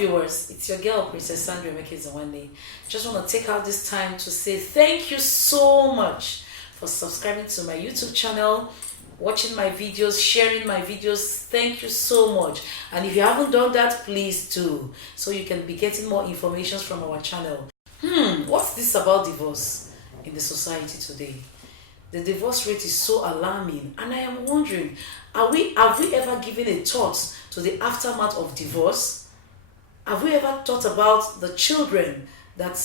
viewers, it's your girl Princess Sandra making it one day. Just want to take out this time to say thank you so much for subscribing to my YouTube channel, watching my videos, sharing my videos. Thank you so much. And if you haven't done that, please do, so you can be getting more information from our channel. What's this about divorce in the society today? The divorce rate is so alarming, and I am wondering, have we ever given a thought to the aftermath of divorce? Have we ever thought about the children that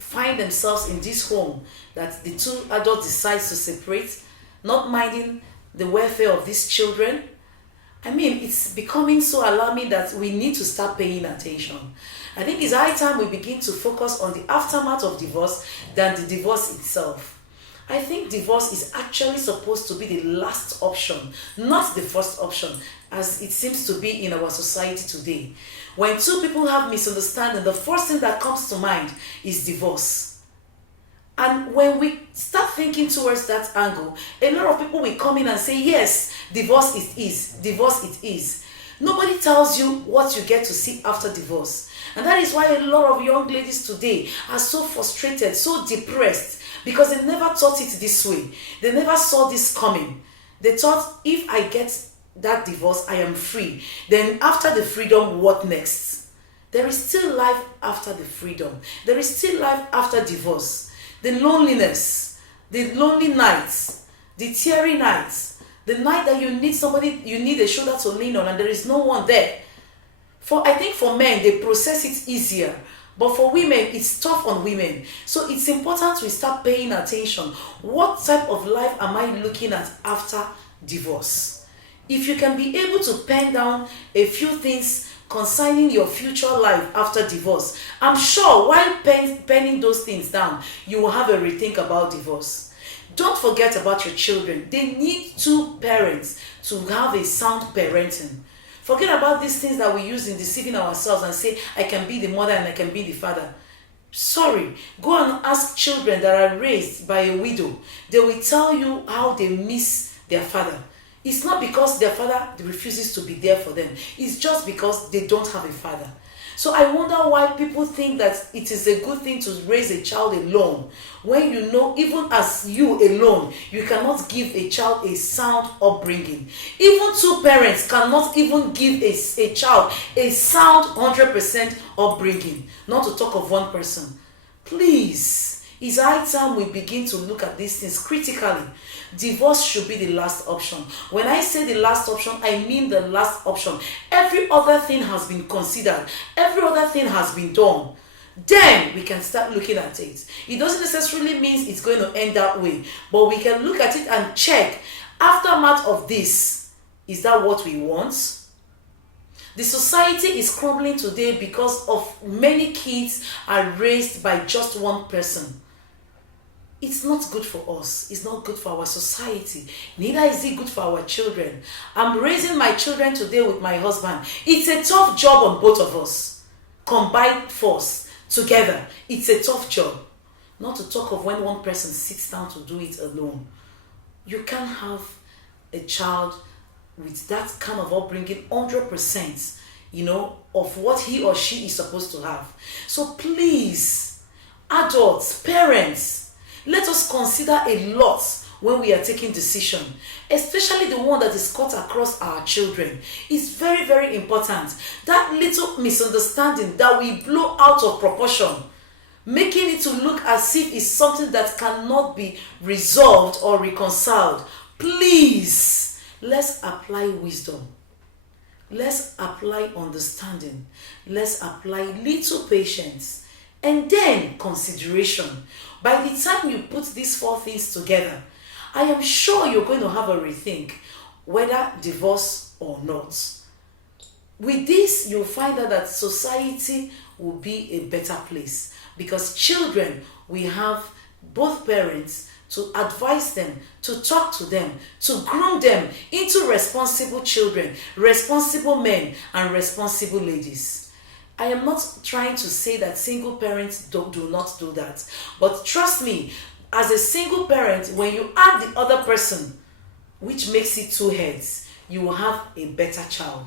find themselves in this home, that the two adults decide to separate, not minding the welfare of these children? I mean, it's becoming so alarming that we need to start paying attention. I think it's high time we begin to focus on the aftermath of divorce than the divorce itself. I think divorce is actually supposed to be the last option, not the first option, as it seems to be in our society today. When two people have misunderstanding, the first thing that comes to mind is divorce. And when we start thinking towards that angle, a lot of people will come in and say, yes, divorce it is, divorce it is. Nobody tells you what you get to see after divorce. And that is why a lot of young ladies today are so frustrated, so depressed, because they never thought it this way. They never saw this coming. They thought, if I get that divorce, I am free. Then after the freedom, what next? There is still life after the freedom. There is still life after divorce. The loneliness, the lonely nights, the teary nights, the night that you need somebody, you need a shoulder to lean on and there is no one there. I think for men, they process it easier. But for women, it's tough on women. So it's important we start paying attention. What type of life am I looking at after divorce? If you can be able to pen down a few things concerning your future life after divorce, I'm sure while penning those things down, you will have a rethink about divorce. Don't forget about your children. They need two parents to have a sound parenting. Forget about these things that we use in deceiving ourselves and say, I can be the mother and I can be the father. Sorry, go and ask children that are raised by a widow. They will tell you how they miss their father. It's not because their father refuses to be there for them. It's just because they don't have a father. So I wonder why people think that it is a good thing to raise a child alone, when you know even as you alone, you cannot give a child a sound upbringing. Even two parents cannot even give a child a sound 100% upbringing, not to talk of one person. Please, it's high time we begin to look at these things critically. Divorce should be the last option. When I say the last option, I mean the last option. Every other thing has been considered. Every other thing has been done. Then we can start looking at it. It doesn't necessarily mean it's going to end that way. But we can look at it and check, aftermath of this, is that what we want? The society is crumbling today because of many kids are raised by just one person. It's not good for us. It's not good for our society. Neither is it good for our children. I'm raising my children today with my husband. It's a tough job on both of us. Combined force, together. It's a tough job. Not to talk of when one person sits down to do it alone. You can't have a child with that kind of upbringing 100%, of what he or she is supposed to have. So please, adults, parents, let us consider a lot when we are taking decision, especially the one that is cut across our children. It's very, very important. That little misunderstanding that we blow out of proportion, making it to look as if it's something that cannot be resolved or reconciled. Please, let's apply wisdom. Let's apply understanding. Let's apply little patience. And then consideration. By the time you put these four things together, I am sure you're going to have a rethink, whether divorce or not. With this, you'll find out that society will be a better place, because children, we have both parents to advise them, to talk to them, to groom them into responsible children, responsible men, and responsible ladies. I am not trying to say that single parents do not do that. But trust me, as a single parent, when you add the other person, which makes it two heads, you will have a better child.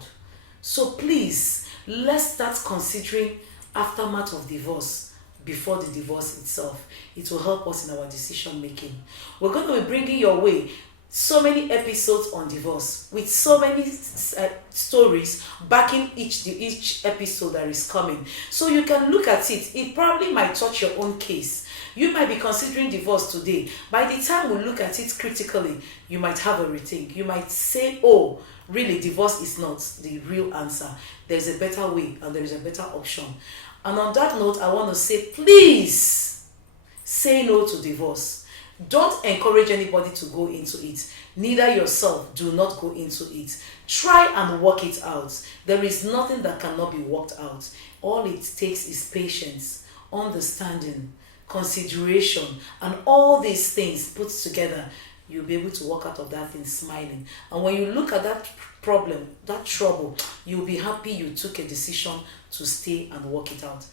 So please, let's start considering aftermath of divorce before the divorce itself. It will help us in our decision making. We're going to be bringing your way so many episodes on divorce with so many stories backing each episode that is coming, so you can look at it. It probably might touch your own case. You might be considering divorce today. By the time we look at it critically, you might have a rethink. You might say, oh, really, divorce is not the real answer. There's a better way and there is a better option. And on that note, I want to say, please say no to divorce. Don't encourage anybody to go into it. Neither yourself. Do not go into it. Try and work it out. There is nothing that cannot be worked out. All it takes is patience, understanding, consideration, and all these things put together. You'll be able to walk out of that thing smiling. And when you look at that problem, that trouble, you'll be happy you took a decision to stay and work it out.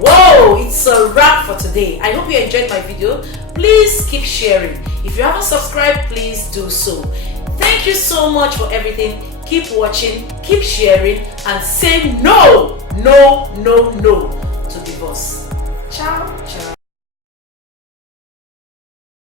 Whoa, it's a wrap for today. I hope you enjoyed my video. Please keep sharing. If you haven't subscribed, please do so. Thank you so much for everything. Keep watching, keep sharing, and say no to divorce.